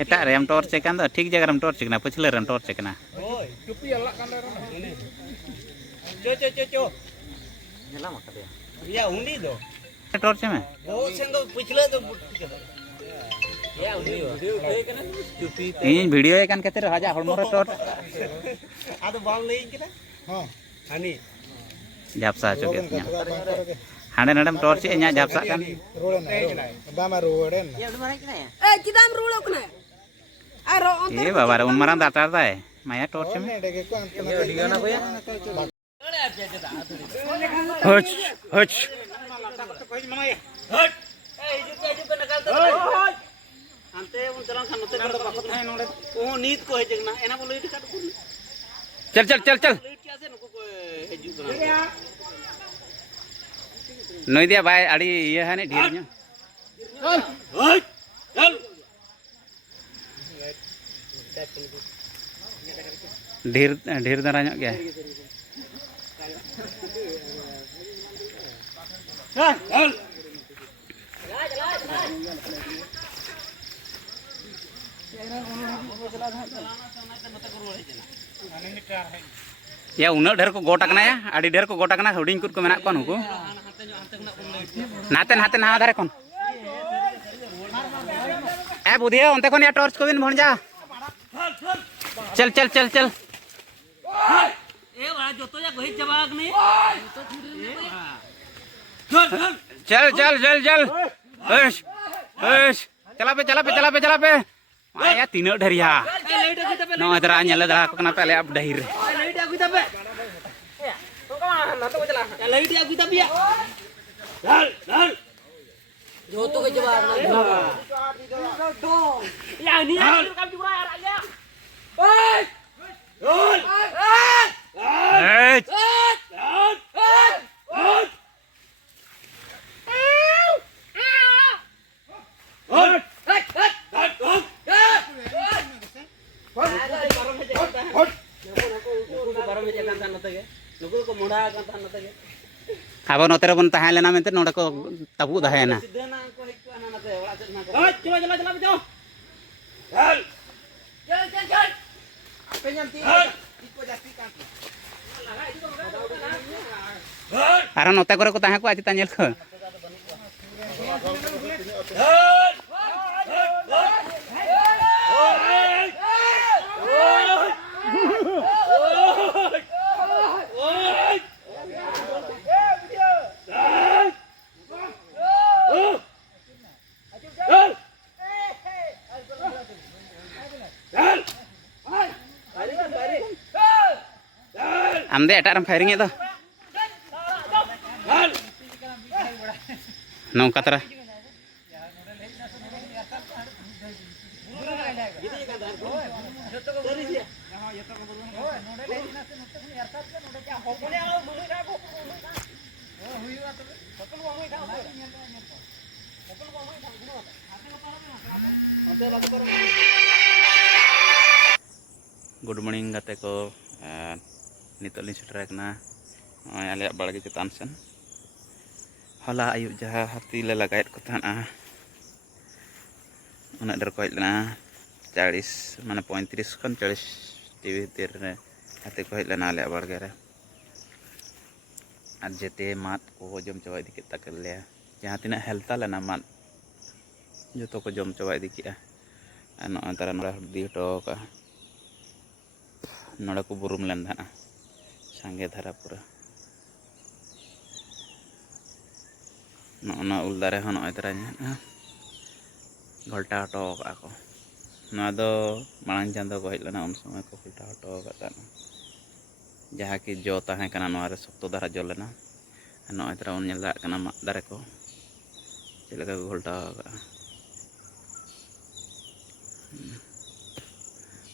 एटा RAM torch चेकन दो ठीक जगह रेम टॉर्च चेकना पछले रेम टॉर्च चेकना चुपी अल्लाह कांदे चो नेला मकदे या उंडी दो टॉर्च में वो सेंदो पिछले दो या उंडी वीडियो कना चुपी इन वीडियो एकान कते राजा हड़मो रे टॉर्च आदो बाम लेई केना हां हानी जापसा चोके हांडे नडम टॉर्च इन्या जापसा कान बामा रोडन ए चिदाम रोड ओकना आरो ए बाबा रे उन मारान दाटार दाय माया टॉर्च में डिगाना कोया हच हच हट ए हिजु पे नकाल दो अंते उन चलान खान नते कर बाखत है नोडे ओ नीत को हेजगना एना बोलो इट काट चल चल चल चल लेट क्या से नको को हेजु कना नई दिया बाय आड़ी ये है ने ढेर न्या चल हट चल ढेर ढेर दरा न्या गया चल चल या उन ढेर को गोटा कना या आड़ी ढेर को गोटा कना हुडिंग कुट को मेना कोन हुको नाते नाते ना धारे कोन ए बुधिया ओंते कोन या टॉर्च को बिन भण जा चल चल चल चल ए बा जोतो या गहि जवाग ने चल चल चल चल चल चल बस बस चला पे चला पे चला पे चला पे आया तीनो ढरिया नो इधर आने दरा को कना पहले अब डहिर लाइट आगु तबे तो का ना तो चला लाइट आगु तबे चल चल जोतो के जवाब ना या नी काम जुरा यार आया ओए ओए अब नोते बन तहां लेना मेंते नोडे को तबु दहेना अरे नोते करे को तहां को आजि तानेल को आमदे एटारम फायरिंग दो नौका तरह गुड मॉर्निंग गाते को नितोली सेटरकना आले बाड़गे चेतान सेन हला आयुब जहाँ हाथी ले लगाए को थाना उन्हें डर को हेलना 40 माने 35 खन 40 टीवी तीर रे हाथी को हेलना आले बाड़गे रे आज जेते मात को जम चबाई दिके तकल ले जहाँ तिना हेल्ता लेना मात जो तो को जम चबाई दिके न अंतरा नड़ा दी हटो का नड़ा को बुरुम लेन धाना सांगे धारा पूरा ना उल दारे हन तरह घोल्टा हटो को मांग चांदो को हेलना उन समय को घोल्टा हटो जहाँ कि जो तहना शक्तो धारा जो लेना नॉय तरह उन माद दारे को चलका को घोल्टा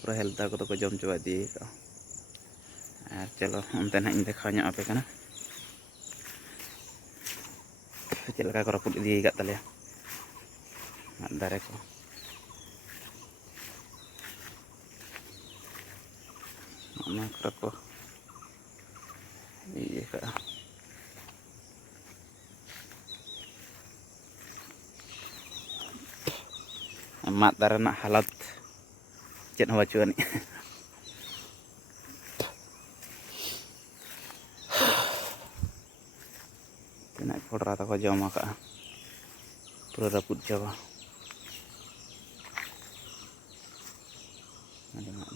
पूरा हेल्ता को तो जम चबा दी चलो उनते ना देखा पे चेक लेका को रपुद इदी आकad तलेया माद दारे को ona kore ko iya ka mat dare nak halat cek hawa cuan naik podra ta ko jom ka pura raput jawa ada mak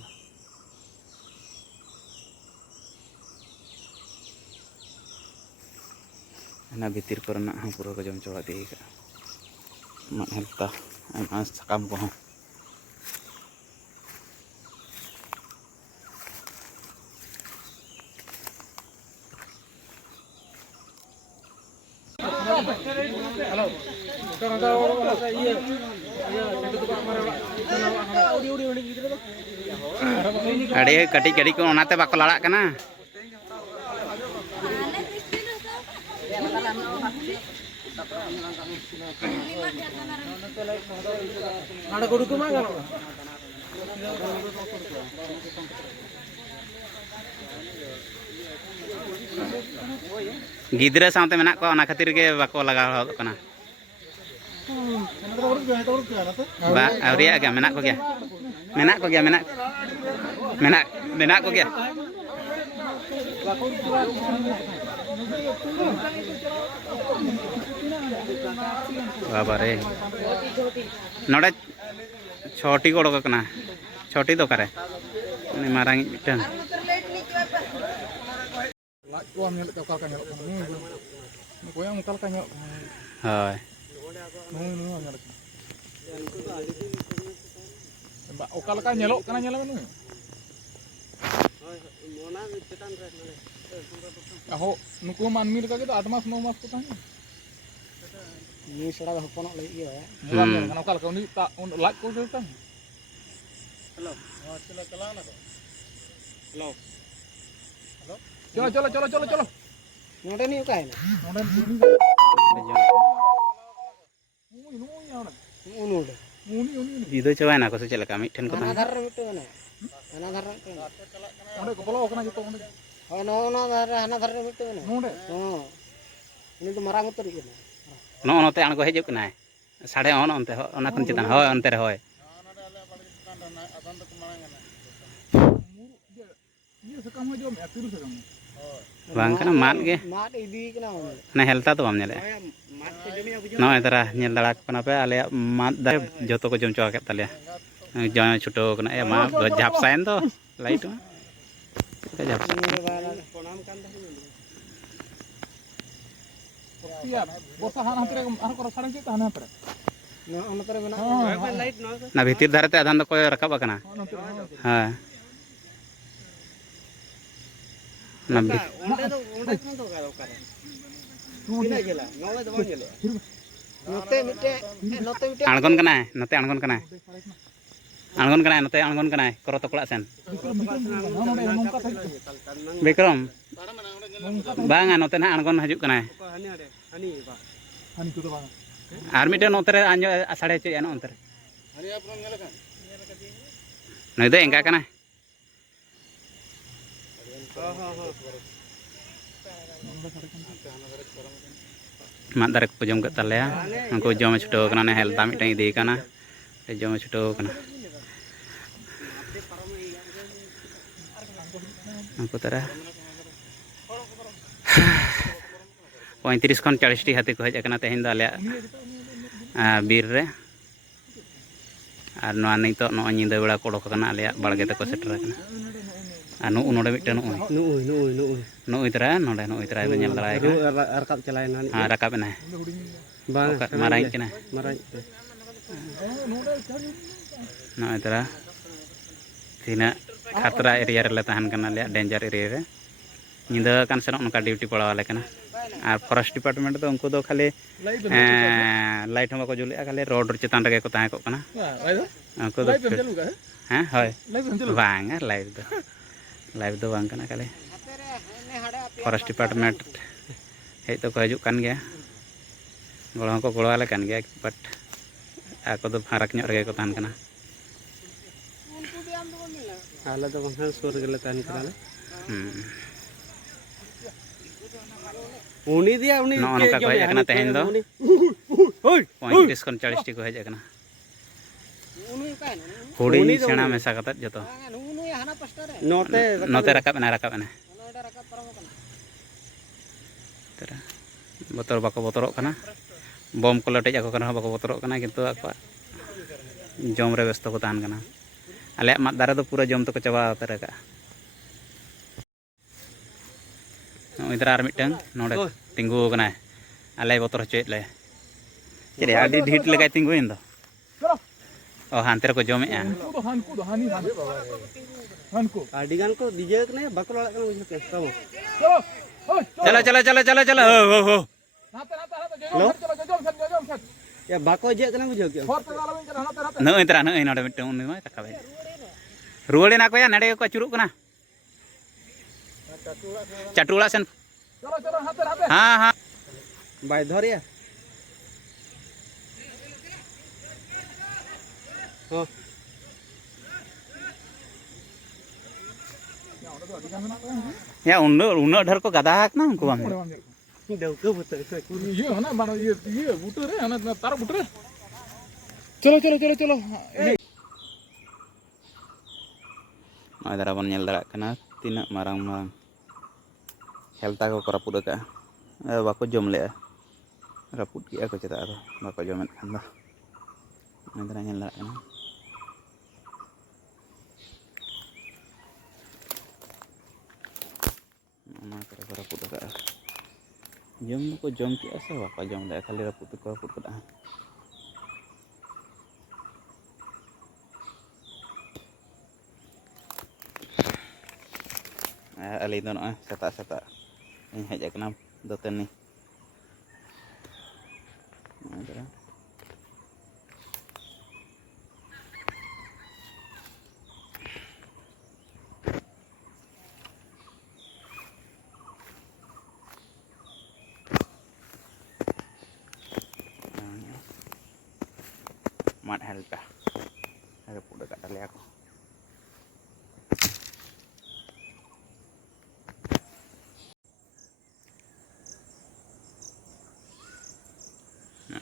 ana bitir korna pura ko jom coba di ka mak helta mas sakam ko Ade katik-katik ko onate bako lalak kana. Ada kudu ku mana? Gidra samte menak ko ona khatir ge bako laga kana. Ba auria aga menak ko gya. Menak ko gya menak ko gya. बाबारे नोड़े छोटी को उड़क कना छोटी तो करे Marang mitten लाज को हम नेलक ओका का नेलक नु कोया उनका का नेलक हाय नु नेलक बा ओका का नेलक kana नेलक नु मोना चेतन रे नले आहो नुको मानमी लगा के तो 8 मास 9 मास को ताने ni sera hopon lagi ya mulan kan okal ka uni ta like ko ta hello chalo kala na hello chalo node ni ukai na node ni ido coba na ko se chelaka mitten ko Ana dhar mittu na ana dhar onde ko bolo kana jito onde hoy no dhar ana dhar mittu na node ini tu marang utar ikena no note ango hejuk kana sade on onte ona kun chetan hoy onte re hoy iya sekam ho jom atiru sekam bang kana mat ge mat idi kena na helta to bam nyele mat ko jemi abu no etara nyel dala kana pe ale mat da joto ko jom coba ket talia jom chuto kana e ma jap sain to light ma ka jap pranam kan siap bosa han hantare ar ko sarang ke hana pare no ona tare mena light no na bhitir dhare te adhan do koy rakab kana ha na onde to ka kare tina jela nole do bang jela note mitte angon kana note angon kana koro to kula sen Bikram banga note na angon hajuk kana ani ba hani ko to bang ar mite note re anjo sade che ano onter hani apron nyelakan no ido engka kana mat dare ko jom kat talaya angko jom chuto kana ne helta mitang idi kana jom chuto kana angko tara 35 kon 40 T हाथी को हज kana tehin da ale bir re ar no anito no nyinda bela ko dok kana ale balge te ko setter kana anu node mitten no itara ido nyel dara ka rakap chalai nan ha rakap na bang marang kena marang no itara tina khatra area re tahan kana le danger area re nyinda kan senok noka duty pala kana আর forest department তো উनको तो खाली light हम को जुले खाली road चेतान रे को ताहे को kana उनको तो हां होय बांग लाइव दो बांग kana खाली फरेस्ट डिपार्टमेंट हे तो को हजू kan गया golo hongko golo ale kan gaya but aku tuh farak nyok rege ko tahan kana आला तो बंगाल सुर गले तानी कराले उनी दिया उनी no ono ka ko hej kana tehen do ओय 35 kon 40 ti ko hej kana huding sena mesa katat joto नोते note rakap ena tera botol bako botorok kana bom ko letej ako kana bako botorok kana kintu aku jom re besto ko tahan kana ale mat dare do pura jom to ko chaba utara ka no idra ar mitang node tinggu kana ale botor hocoet le jadi adi dhit lekai tingguin do oh hanter ko jome ya हानको दो हानी हानको आडिगान को DJ कने buckle वाला कने बुझते कामो चलो हो नाते नाते नाते जम छत या बाको जे कने बुझो के फोर पे वाला में चला नाते नाते no idra no node mitang uni ma taka be ruole na ko ya nade ko curuk kana catula sen चलो चलो नाते नाते ha बाय धरिया हां ya uno dhar ko gada hak na unku bang डौके बुते ये है ना बना ये बूटे रे है ना तार बूटे रे चलो चलो चलो चलो Nah, dara bon nyel dara kana tina marang helta ko rapud ka bako jom le rapud ki ako ceta ado bako jomet kan ba nah dara nyel dara kana ma kara rapud ka jom ko jom ki asa bako jom le khali rapud ko rapud ka ali itu seta ini aja kena doten nih mat helta ada puda kat tali aku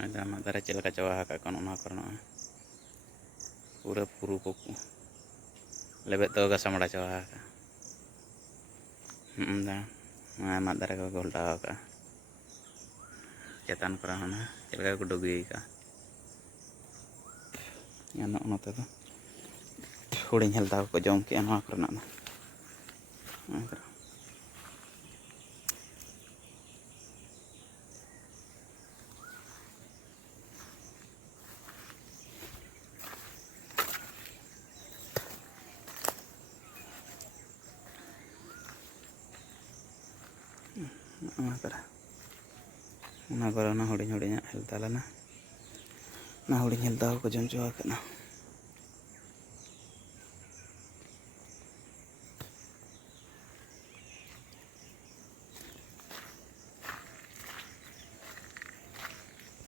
ada matara cil kacawa ka kono na korno pura puru poku lebet to ga samada cawa ka da ma matara ka golda ka cetan korana cil ka kudogi ka yana ono to huding helta ko jom ki anwa korna na Nah, kalau huding-hudingnya helta lana, nah huding helta ko jom coba kena.